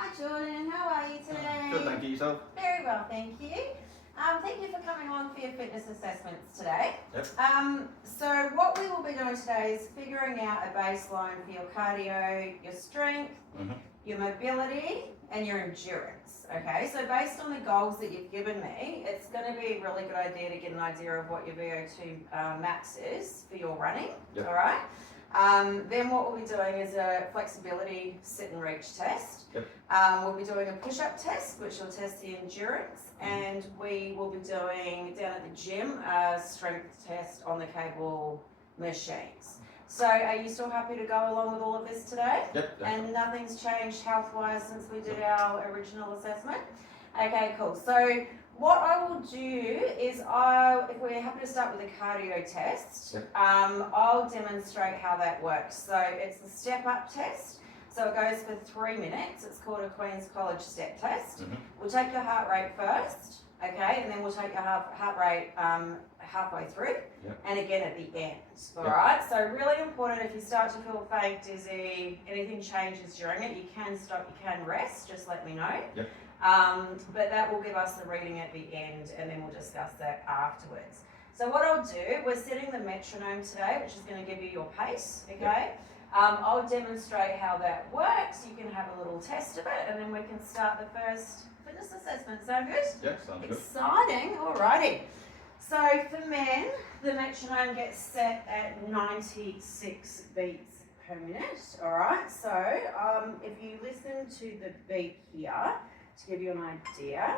Hi Jordan, how are you today? Good, thank you. Yourself? Very well, thank you. Thank you for coming on for your fitness assessments today. Yep. So what we will be doing today is figuring out a baseline for your cardio, your strength, your mobility and your endurance. Okay, so based on the goals that you've given me, it's going to be a really good idea to get an idea of what your VO2 max is for your running. Yep. All right. Then what we'll be doing is a flexibility sit and reach test. Yep. We'll be doing a push-up test, which will test the endurance, and we will be doing down at the gym a strength test on the cable machines. So are you still happy to go along with all of this today? Yep. And nothing's changed health-wise since we did our original assessment? Okay, cool. So what I will do is, if we're happy to start with the cardio test, Yep. I'll demonstrate how that works. So it's the step-up test. So it goes for 3 minutes. It's called a Queen's College step test. We'll take your heart rate first, okay, and then we'll take your heart rate halfway through, and again at the end. All right. So really important, if you start to feel faint, dizzy, anything changes during it, you can stop, you can rest. Just let me know. Yep. But that will give us the reading at the end, and then we'll discuss that afterwards. So what I'll do, we're setting the metronome today, which is going to give you your pace, okay? Yep. I'll demonstrate how that works. You can have a little test of it, and then we can start the first fitness assessment. Sound good? Yep, sounds good. Exciting. Alrighty. So for men, the metronome gets set at 96 beats per minute. Alright, so if you listen to the beat here, to give you an idea,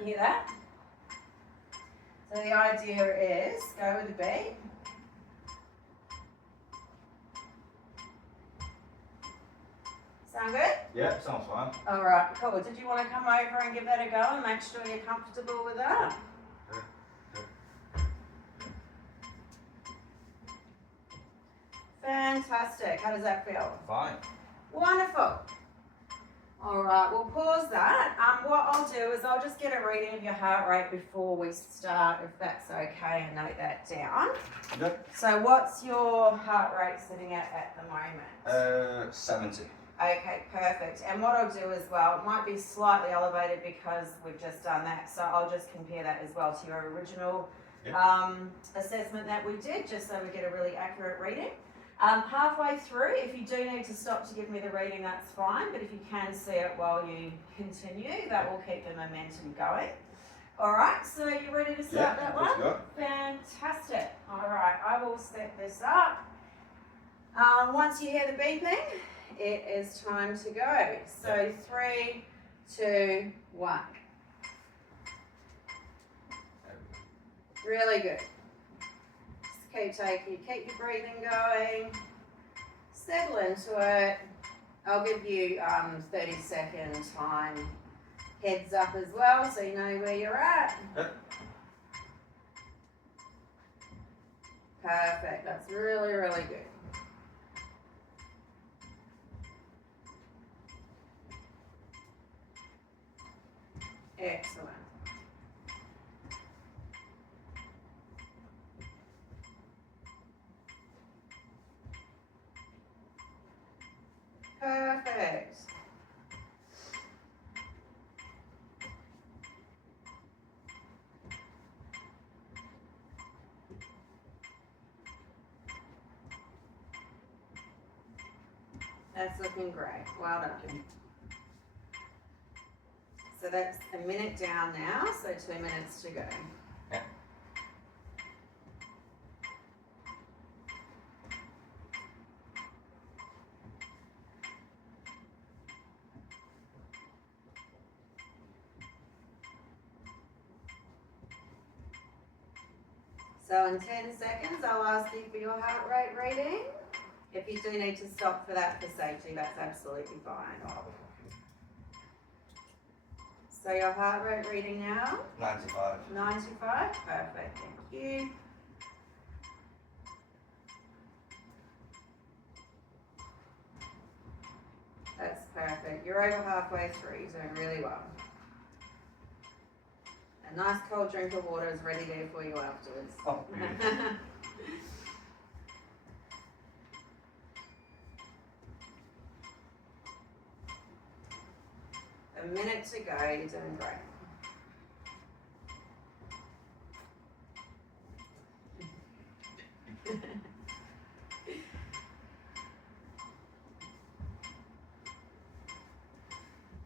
you hear that? So the idea is, go with the beat. Sound good? Yeah, sounds fine. Alright, cool. Did you want to come over and give that a go and make sure you're comfortable with that? Fantastic. How does that feel? Fine. Wonderful. Alright, we'll pause that. What I'll do is I'll just get a reading of your heart rate before we start, if that's okay, and note that down. Yep. So what's your heart rate sitting at the moment? 70. Okay, perfect. And what I'll do as well, it might be slightly elevated because we've just done that, so I'll just compare that as well to your original assessment that we did, just so we get a really accurate reading. Halfway through, if you do need to stop to give me the reading, that's fine, but if you can see it while you continue, that will keep the momentum going. Alright, so you ready to start that one? Let's go. Fantastic. Alright, I will set this up. Once you hear the beeping, it is time to go. So 3, 2, 1. Really good. Just keep your breathing going. Settle into it. I'll give you 30-second time heads up as well, so you know where you're at. Yep. Perfect. That's really, really good. Excellent. Perfect. That's looking great. Well done. So that's a minute down now, so 2 minutes to go. Yeah. So in 10 seconds, I'll ask you for your heart rate reading. If you do need to stop for that for safety, that's absolutely fine. So your heart rate reading now? 95. 95, perfect, thank you. That's perfect, you're over halfway through, you're doing really well. A nice cold drink of water is ready there for you afterwards. Oh, beautiful. a minute to go. You're doing great.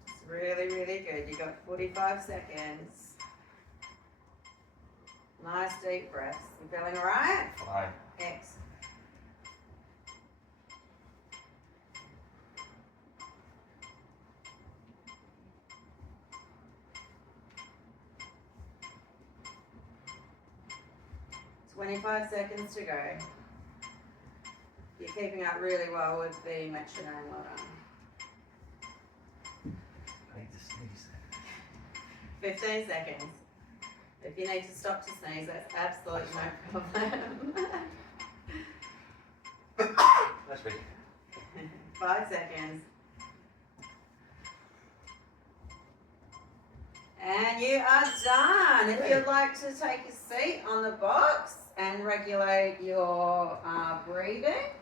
It's really, really good. You got 45 seconds. Nice deep breaths. You feeling all right? Fine. Excellent. "25 seconds to go." You're keeping up really well with the metronome. Well done. I need to sneeze. 15 seconds. If you need to stop to sneeze, that's absolutely no problem. That's me. 5 seconds. And you are done. If you'd like to take a seat on the box and regulate your breathing.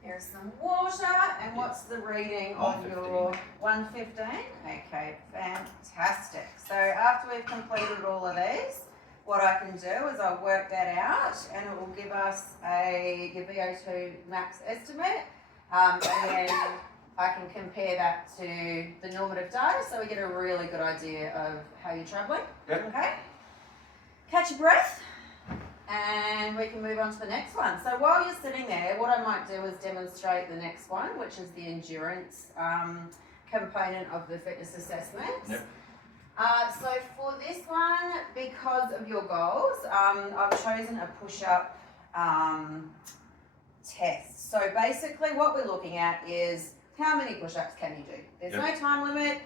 Here's some water, and what's the reading on your 115? Okay, fantastic. So after we've completed all of these, what I can do is I'll work that out, and it will give us your VO2 max estimate, and then I can compare that to the normative data, so we get a really good idea of how you're travelling. Yep. Okay. Catch your breath. And we can move on to the next one. So while you're sitting there, what I might do is demonstrate the next one, which is the endurance component of the fitness assessment. Yep. So for this one, because of your goals, I've chosen a push-up test. So basically what we're looking at is how many push-ups can you do? There's no time limit.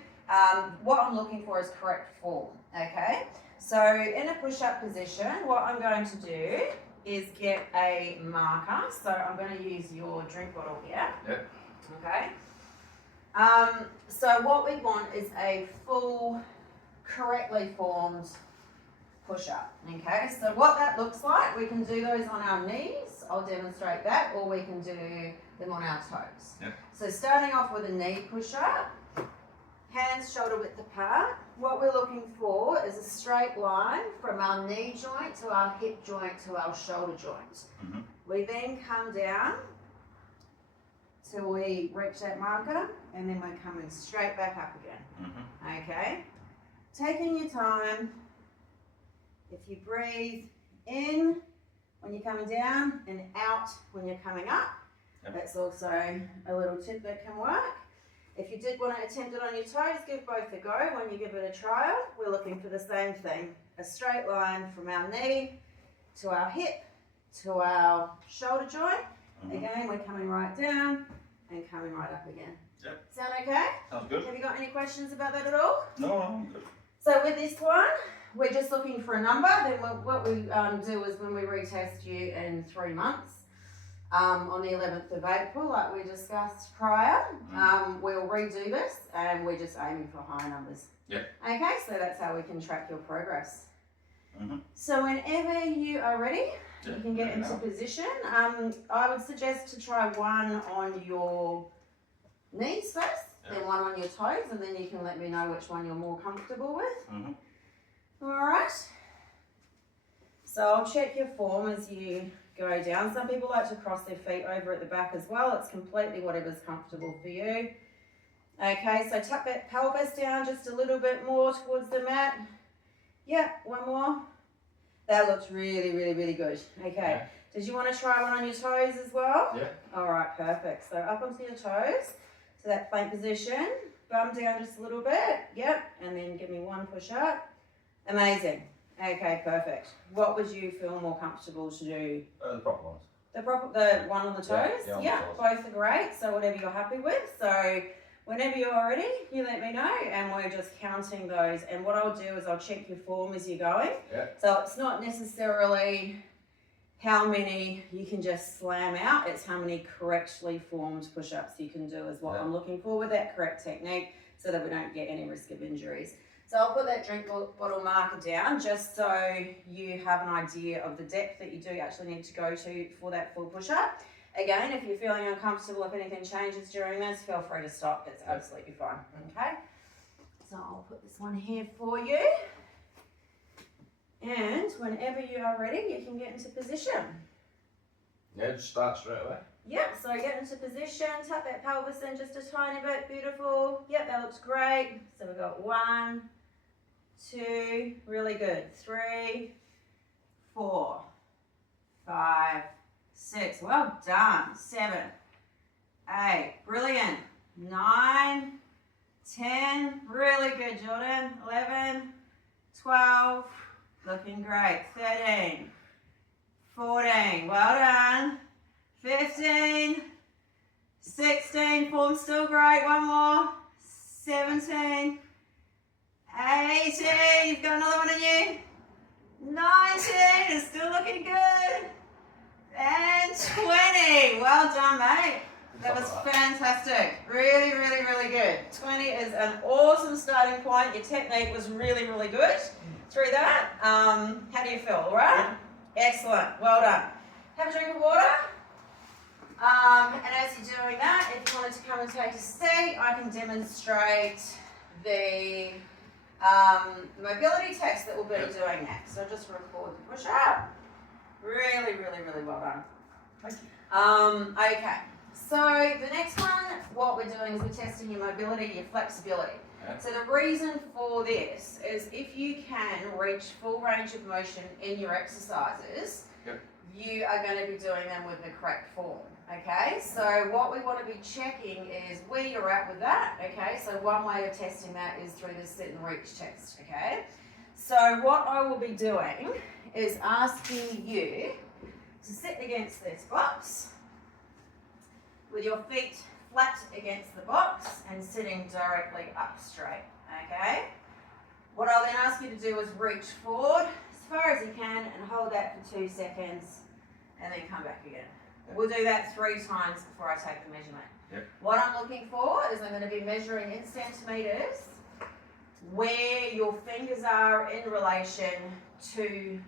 What I'm looking for is correct form, okay? So in a push-up position, what I'm going to do is get a marker. So I'm going to use your drink bottle here. Yep. Okay. So what we want is a full, correctly formed push-up. Okay. So what that looks like, we can do those on our knees. I'll demonstrate that, or we can do them on our toes. Yep. So starting off with a knee push-up. Hands shoulder width apart. What we're looking for is a straight line from our knee joint to our hip joint to our shoulder joint. Mm-hmm. We then come down till we reach that marker, and then we're coming straight back up again. Mm-hmm. Okay? Taking your time. If you breathe in when you're coming down and out when you're coming up, that's also a little tip that can work. If you did want to attempt it on your toes, give both a go when you give it a trial. We're looking for the same thing. A straight line from our knee to our hip to our shoulder joint. Mm-hmm. Again, we're coming right down and coming right up again. Yep. Sound okay? Sounds good. Have you got any questions about that at all? No, I'm good. So with this one, we're just looking for a number. Then what we do is when we retest you in 3 months, on the 11th of April, like we discussed prior, we'll redo this, and we're just aiming for higher numbers. Yeah. Okay, so that's how we can track your progress. Mm-hmm. So whenever you are ready, you can get into position. I would suggest to try one on your knees first, then one on your toes, and then you can let me know which one you're more comfortable with. Mm-hmm. All right. So I'll check your form as you go down. Some people like to cross their feet over at the back as well. It's completely whatever's comfortable for you. Okay, so tuck that pelvis down just a little bit more towards the mat. Yeah, one more. That looks really, really, really good. Okay. Yeah. Did you want to try one on your toes as well? Yeah. All right, perfect. So up onto your toes, to that plank position. Bum down just a little bit. Yep, and then give me one push up. Amazing. Okay, perfect. What would you feel more comfortable to do? The proper ones. The one on the toes? Yeah, on the Yeah, toes. both are great. So whatever you're happy with. So whenever you're ready, you let me know, and we're just counting those. And what I'll do is I'll check your form as you're going. Yeah. So it's not necessarily how many you can just slam out, it's how many correctly formed push-ups you can do is what I'm looking for with that correct technique, so that we don't get any risk of injuries. So I'll put that drink bottle marker down just so you have an idea of the depth that you do actually need to go to for that full push-up. Again, if you're feeling uncomfortable, if anything changes during this, feel free to stop. It's absolutely fine, okay? So I'll put this one here for you. And whenever you are ready, you can get into position. Yeah, just start straight away. Yep, so get into position, tuck that pelvis in just a tiny bit, beautiful. Yep, that looks great. So we've got 1, 2, really good. 3, 4, 5, 6, well done. 7, 8, brilliant. 9, 10, really good, Jordan. 11, 12, looking great. 13, 14, well done. 15, 16, form's still great, one more. 17, 18, you've got another one in you. 19, it's still looking good. And 20, well done, mate. That was fantastic. Really, really, really good. 20 is an awesome starting point. Your technique was really, really good through that. How do you feel, all right? Excellent, well done. Have a drink of water. And as you're doing that, if you wanted to come and take a seat, I can demonstrate the mobility test that we'll be doing next. So just record the push up. Really, really, really well done. Thank you. Okay, so the next one, what we're doing is we're testing your mobility, your flexibility. Yeah. So the reason for this is if you can reach full range of motion in your exercises, Yep. you are going to be doing them with the correct form. Okay, so what we want to be checking is where you're at with that. Okay, so one way of testing that is through the sit and reach test. Okay, so what I will be doing is asking you to sit against this box with your feet flat against the box and sitting directly up straight. Okay, what I'll then ask you to do is reach forward as far as you can and hold that for 2 seconds and then come back again. We'll do that 3 times before I take the measurement. Yep. What I'm looking for is I'm going to be measuring in centimetres where your fingers are in relation to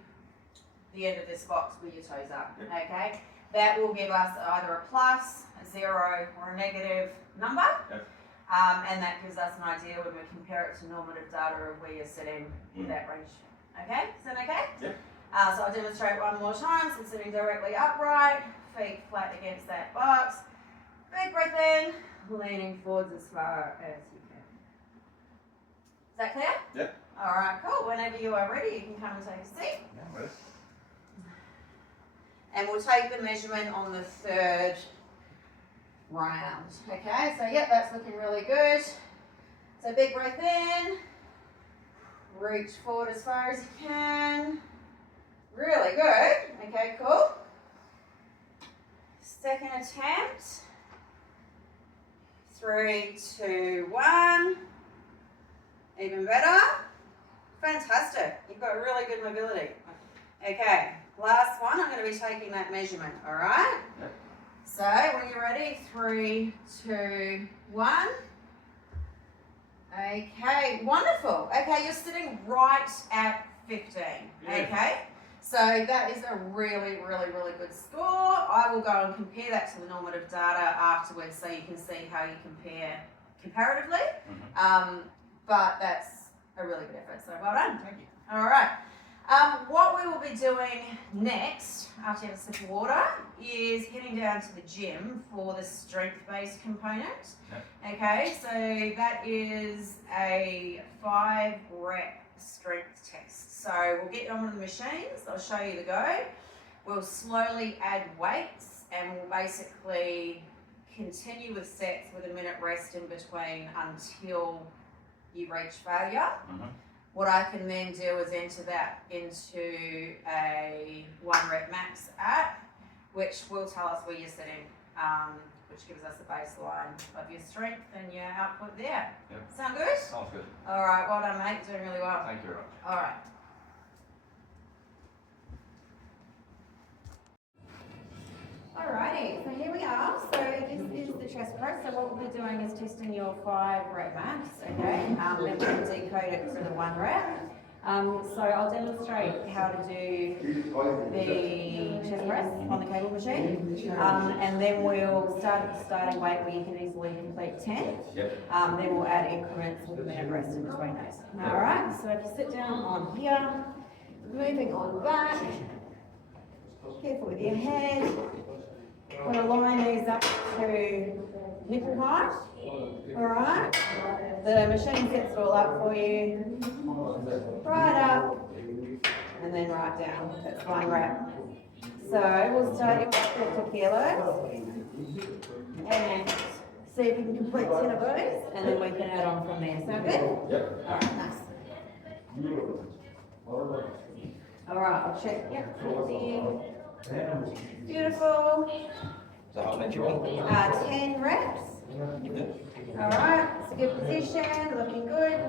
the end of this box where your toes are. Yep. Okay, that will give us either a plus, a 0 or a negative number. Yep. And that gives us an idea when we compare it to normative data of where you're sitting with that range. Okay, is that okay? Yep. So I'll demonstrate one more time. So sitting directly upright, feet flat against that box. Big breath in, leaning forwards as far as you can. Is that clear? Yep. All right, cool. Whenever you are ready, you can come and take a seat. Yeah, ready. And we'll take the measurement on the 3rd round. Okay, so yep, that's looking really good. So big breath in, reach forward as far as you can. Really good. Okay, cool. Second attempt. 3, 2, 1. Even better. Fantastic. You've got really good mobility. Okay, last one. I'm going to be taking that measurement, all right? Yep. So when you're ready, 3, 2, 1. Okay, wonderful. Okay, you're sitting right at 15. Yeah. Okay, so that is a really, really, really good score. I will go and compare that to the normative data afterwards so you can see how you compare comparatively. But that's a really good effort, so well done. Thank you. All right. What we will be doing next, after you have a sip of water, is heading down to the gym for the strength-based component. Yep. Okay, so that is a 5-rep strength test. So we'll get you on one of the machines. I'll show you the go. We'll slowly add weights, and we'll basically continue with sets with a minute rest in between until you reach failure. What I can then do is enter that into a 1-rep max app, which will tell us where you're sitting, which gives us a baseline of your strength and your output there. Yep. Sound good? Sounds good. All right, well done, mate. Doing really well. Thank you very much. All right. Alrighty, so here we are. So this is the chest press. So what we'll be doing is testing your 5-rep max, okay? Then we can decode it for the 1-rep. So I'll demonstrate how to do the chest press on the cable machine, and then we'll start at the starting weight where you can easily complete 10. Then we'll add increments with a minute rest in between those. Alright, so if you sit down on here, moving on back, careful with your head. We're going to line these up to nipple height. Alright, the machine sets it all up for you. Right up and then right down. That's one rep. So we'll start with 50 kilos and see if you can complete 10 of those, and then we can add on from there. Sound good? Yep. Alright, nice. Alright, I'll check. Yep, 40. Beautiful. So how many do you want? 10 reps. Alright, it's a good position, looking good.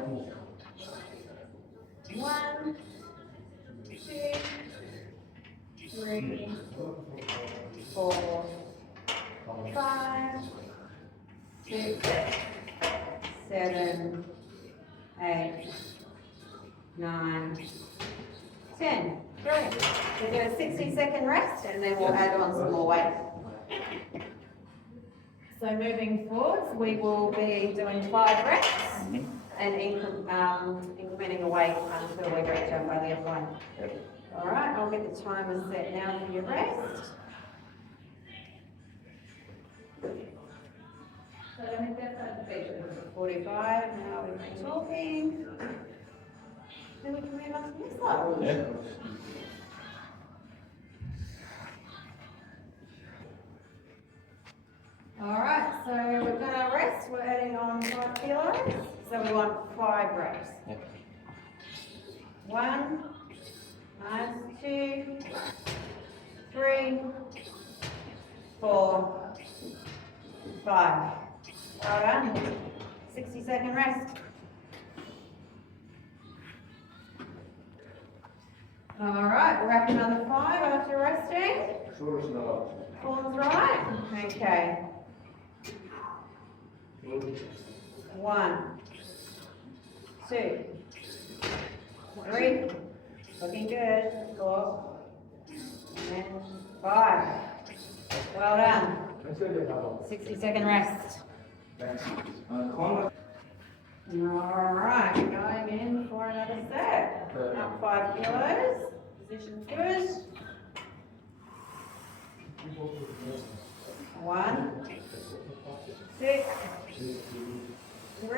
1, 2, 3, 4, 5, 6, 7, 8, 9, 10. Great. We'll do a 60-second rest and then we'll add on some more weight. So moving forwards, we will be doing 5 reps and incrementing the weight until we reach our failure point. Alright, I'll get the timer set now for your rest. So I think that's at the feature 45, now we've been talking. Then we can move on to the next one. Yeah. Alright, so we've done our rest, we're adding on 5 kilos, so we want 5 reps. 1, 2, 3, 4, 5. Well done. 60-second rest. Alright, we're up another 5 after resting. Form's right. Okay. 1, 2, 3. Looking good. 4. And 5. Well done. 60-second rest. Alright, going in for another set. Up 5 kilos. Position's good. 1, 6, 3,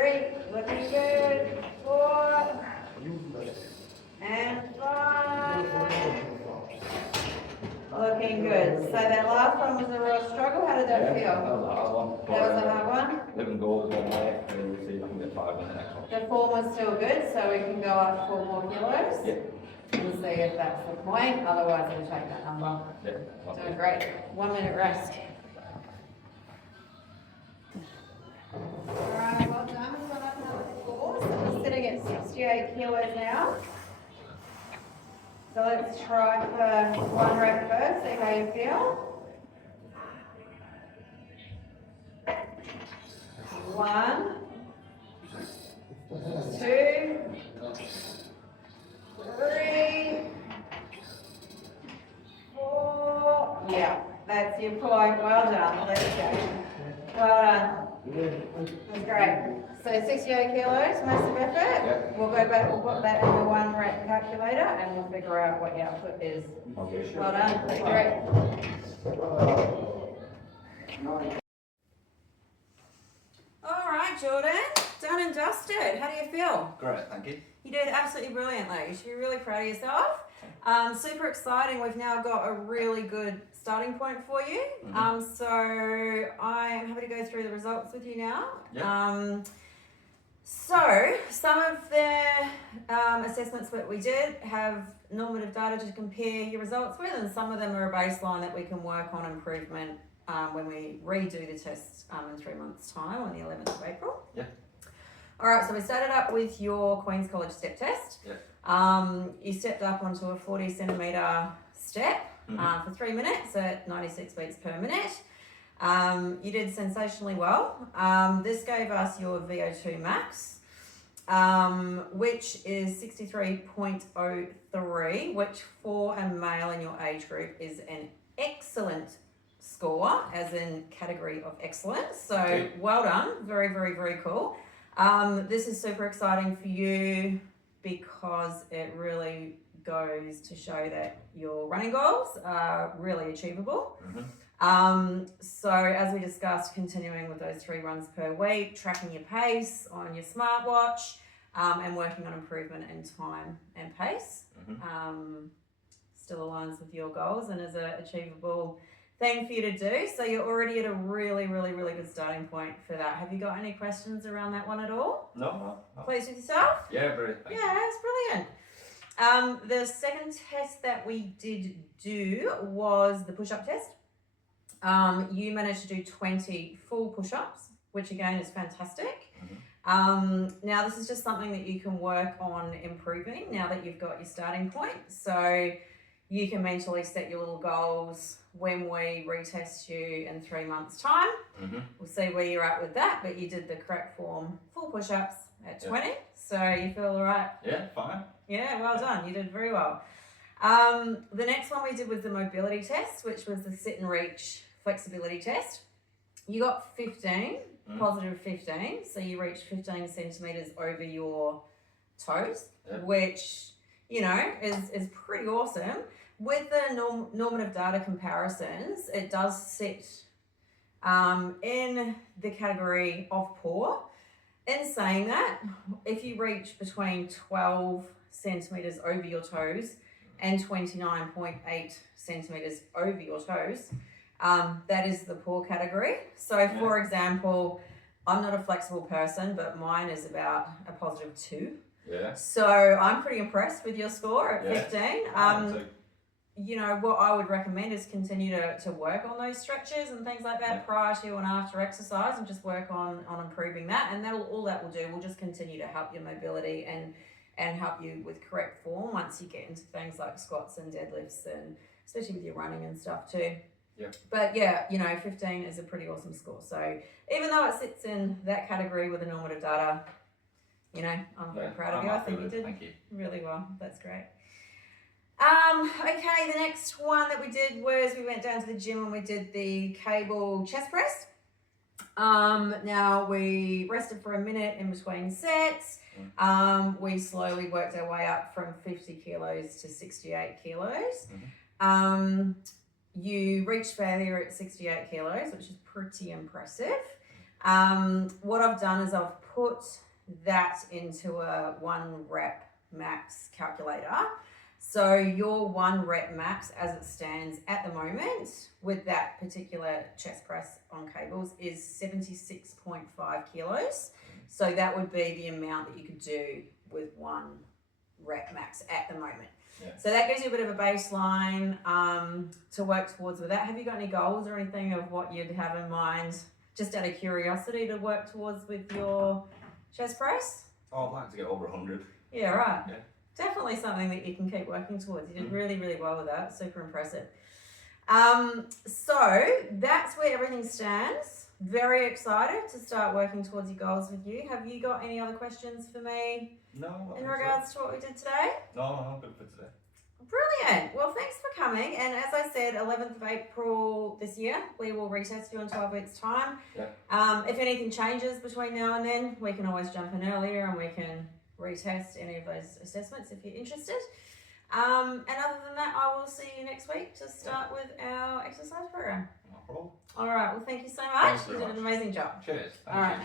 looking good. 4, and 5. Looking good. So that last one was a real struggle. How did that feel? That was a hard one. That was a hard one? 11 goals one way, and then we'll see if I can get 5 in the next one. The form was still good, so we can go up 4 more kilos. Yep. We'll see if that's the point. Otherwise, we'll take that number. Yep. Doing great. 1 minute rest. Alright, well done. We've gone up another 4. So we're sitting at 68 kilos now. So let's try for 1 rep first, see how you feel. 1, 2, 3, 4. Yeah, that's your point. Well done. Let's go. Well done. That's great. So 68 kilos, massive effort. Yep. We'll go back, we'll put that in the 1 rep calculator and we'll figure out what your output is. Okay. Well done. That's great. All right, Jordan. Done and dusted. How do you feel? Great, thank you. You did absolutely brilliantly. You should be really proud of yourself. Super exciting. We've now got a really good starting point for you. So I'm happy to go through the results with you now. Yep. So some of the assessments that we did have normative data to compare your results with, and some of them are a baseline that we can work on improvement when we redo the test in 3 months' time on the 11th of April. Yeah. All right, so we started up with your Queen's College step test. Yeah. You stepped up onto a 40 centimetre step for 3 minutes at 96 beats per minute. You did sensationally well. This gave us your VO2 max. which is 63.03, which for a male in your age group is an excellent score, as in category of excellence. So well done. Very, very, very cool. This is super exciting for you because it really goes to show that your running goals are really achievable. So as we discussed, continuing with those 3 runs per week, tracking your pace on your smartwatch, and working on improvement in time and pace, still aligns with your goals and is an achievable thing for you to do. So you're already at a really, really, really good starting point for that. Have you got any questions around that one at all? No. Pleased with yourself? Yeah, very. Yeah, it's brilliant. The second test that we did do was the push-up test. You managed to do 20 full push-ups, which again is fantastic. Now this is just something that you can work on improving now that you've got your starting point. So you can mentally set your little goals when we retest you in 3 months' time. We'll see where you're at with that, but you did the correct form, full push-ups at 20. So you feel all right? Yeah, fine. Yeah, well done. You did very well. The next one we did was the mobility test, which was the sit and reach flexibility test. You got 15, positive 15. So you reached 15 centimeters over your toes, which, you know, is pretty awesome. With the normative data comparisons, it does sit in the category of poor. In saying that, if you reach between 12 centimeters over your toes and 29.8 centimeters over your toes, that is the poor category. So for example, I'm not a flexible person, but mine is about a positive 2. Yeah. So I'm pretty impressed with your score at 15. You know, what I would recommend is continue to work on those stretches and things like that prior to and after exercise, and just work on improving that. And all that will do will just continue to help your mobility and help you with correct form once you get into things like squats and deadlifts, and especially with your running and stuff too. But yeah, you know, 15 is a pretty awesome score. So even though it sits in that category with the normative data, you know, I'm very proud of you. I think you did really well. That's great. Okay, the next one that we did was we went down to the gym and we did the cable chest press. Now we rested for a minute in between sets. We slowly worked our way up from 50 kilos to 68 kilos. You reached failure at 68 kilos, which is pretty impressive. What I've done is I've put that into a 1 rep max calculator. So your 1 rep max as it stands at the moment with that particular chest press on cables is 76.5 kilos. So that would be the amount that you could do with 1 rep max at the moment. So that gives you a bit of a baseline to work towards with that. Have you got any goals or anything of what you'd have in mind, just out of curiosity, to work towards with your chest press? Oh, I'd like to get over 100. Yeah, right. Definitely something that you can keep working towards. You did really, really well with that. Super impressive. So that's where everything stands. Very excited to start working towards your goals with you. Have you got any other questions for me in regards to what we did today? No, I'm good for today. Brilliant. Well, thanks for coming. And as I said, 11th of April this year, we will retest you in 12 weeks' time. If anything changes between now and then, we can always jump in earlier and we can retest any of those assessments if you're interested. And other than that, I will see you next week to start with our exercise program. No problem. All right. Well, thank you so much. You did an amazing job. Cheers. All right.